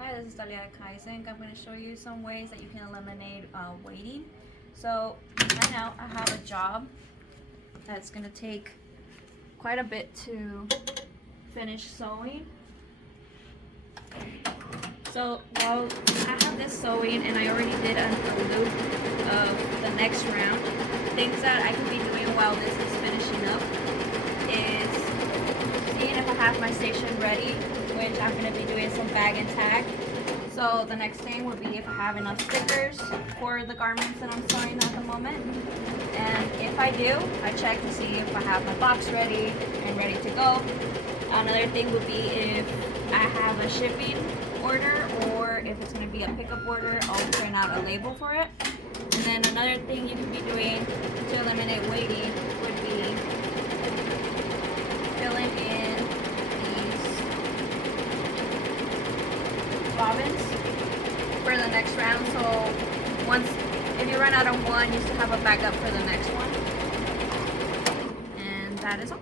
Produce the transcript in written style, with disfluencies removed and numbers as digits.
Hi, this is Dalia at Kaizink. I'm going to show you some ways that you can eliminate waiting. So right now I have a job that's going to take quite a bit to finish sewing. So while I have this sewing and I already did a loop of the next round, things that I can be doing while this is finishing up is seeing if I have my station ready, which I'm going to be doing some bag and tag. So the next thing would be if I have enough stickers for the garments that I'm sewing at the moment. And if I do, I check to see if I have my box ready and ready to go. Another thing would be if I have a shipping order or if it's going to be a pickup order, I'll print out a label for it. And then another thing you can be doing to eliminate waiting would be filling in these bobbins for the next round. So if you run out of one, you still have a backup for the next one. And that is all.